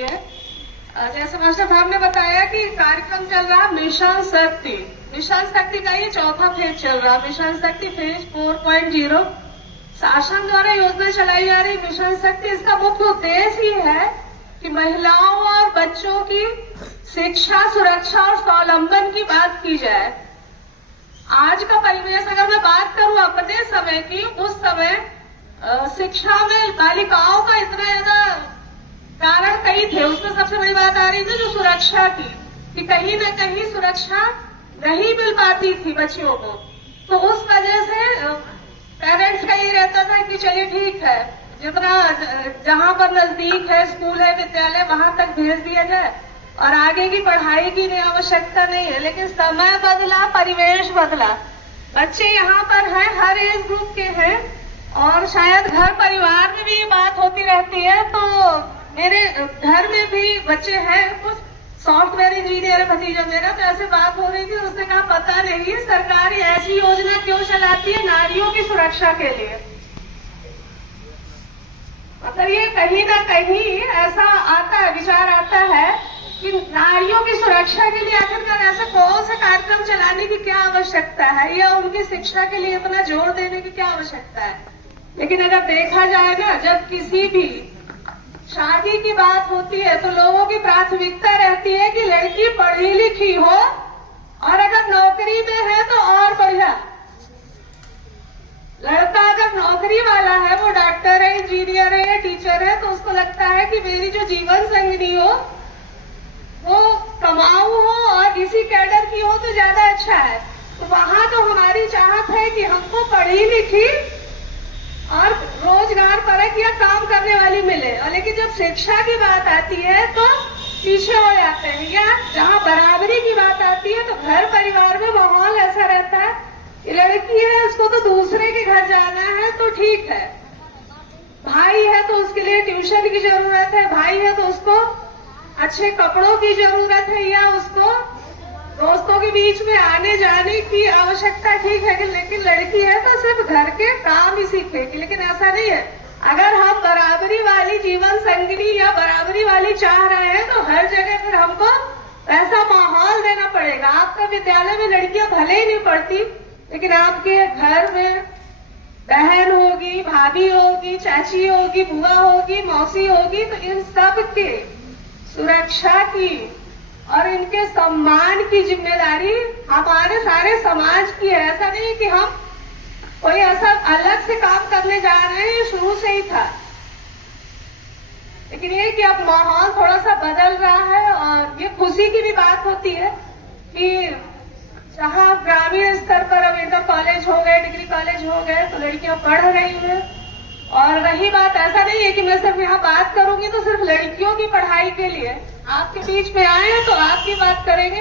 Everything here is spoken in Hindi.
लिए। जैसे मास्टर साहब ने बताया कि कार्यक्रम चल रहा मिशन शक्ति। मिशन शक्ति का ये चौथा फेज चल रहा, मिशन शक्ति फेज 4.0। शासन द्वारा योजना चलाई जा रही मिशन शक्ति, इसका मुख्य उद्देश्य ही है कि महिलाओं और बच्चों की शिक्षा, सुरक्षा और स्वावलंबन की बात की जाए। आज का परिवेश अगर मैं बात करूं अपने समय की, उस समय शिक्षा में बालिकाओं का इतना ज्यादा कारण कई थे। उसमें सबसे बड़ी बात आ रही थी जो सुरक्षा की, कि कहीं न कहीं सुरक्षा नहीं मिल पाती थी बच्चियों को। तो उस वजह से पेरेंट्स का ये रहता था कि चलिए ठीक है, जितना जहां पर नजदीक है स्कूल है विद्यालय वहां तक भेज दिया जाए और आगे की पढ़ाई की आवश्यकता नहीं है। लेकिन समय बदला, परिवेश बदला, बच्चे यहाँ पर हैं, हर एज ग्रुप के हैं और शायद घर परिवार में भी ये बात होती रहती है। तो मेरे घर में भी बच्चे हैं, कुछ सॉफ्टवेयर इंजीनियर है भतीजा मेरा, तो ऐसे बात हो रही थी, उसने कहा पता नहीं सरकार ऐसी योजना क्यों चलाती है नारियों की सुरक्षा के लिए। मतलब ये कहीं ना कहीं ऐसा आता है, विचार आता है कि नारियों की सुरक्षा के लिए आखिरकार ऐसा कौन सा कार्यक्रम चलाने की क्या आवश्यकता है, या उनकी शिक्षा के लिए इतना जोर देने की क्या आवश्यकता है। लेकिन अगर देखा जाए ना, जब किसी भी शादी की बात होती है तो लोगों की प्राथमिकता रहती है कि लड़की पढ़ी लिखी हो और अगर नौकरी में है तो और बढ़िया। लड़का अगर नौकरी वाला है, वो डॉक्टर है, इंजीनियर है या टीचर है, तो उसको लगता है कि मेरी जो जीवन संगिनी हो वो कमाऊ हो और इसी कैडर की हो तो ज्यादा अच्छा है। तो वहां तो हमारी चाहत है कि हमको पढ़ी लिखी और रोजगार परक या काम करने वाली मिले। और लेकिन जब शिक्षा की बात आती है तो पीछे हो जाते हैं, या जहाँ बराबरी की बात आती है तो घर परिवार में माहौल ऐसा रहता है कि लड़की है उसको तो दूसरे के घर जाना है तो ठीक है, भाई है तो उसके लिए ट्यूशन की जरूरत है, भाई है तो उसको अच्छे कपड़ों की जरूरत है, या उसको दोस्तों के बीच में आने जाने की आवश्यकता, ठीक है। लेकिन लड़की है तो सिर्फ घर के काम ही सीखेगी। लेकिन ऐसा नहीं है, अगर हम बराबरी वाली जीवन संगिनी या बराबरी वाली चाह रहे हैं तो हर जगह फिर हमको ऐसा माहौल देना पड़ेगा। आपका विद्यालय में लड़कियां भले ही नहीं पढ़ती, लेकिन आपके घर में बहन होगी, भाभी होगी, चाची होगी, बुआ होगी, मौसी होगी, तो इन सब के सुरक्षा की और इनके सम्मान की जिम्मेदारी हमारे सारे समाज की है। ऐसा नहीं कि हम कोई ऐसा अलग से काम करने जा रहे हैं, ये शुरू से ही था। लेकिन ये कि अब माहौल थोड़ा सा बदल रहा है और ये खुशी की भी बात होती है कि जहाँ ग्रामीण स्तर पर अब इंटर कॉलेज हो गए, डिग्री कॉलेज हो गए, तो लड़कियां पढ़ रही हैं। और रही बात, ऐसा नहीं है कि मैं सिर्फ यहाँ बात करूंगी तो सिर्फ लड़कियों की पढ़ाई के लिए। आपके बीच में आए हैं तो आपकी बात करेंगे,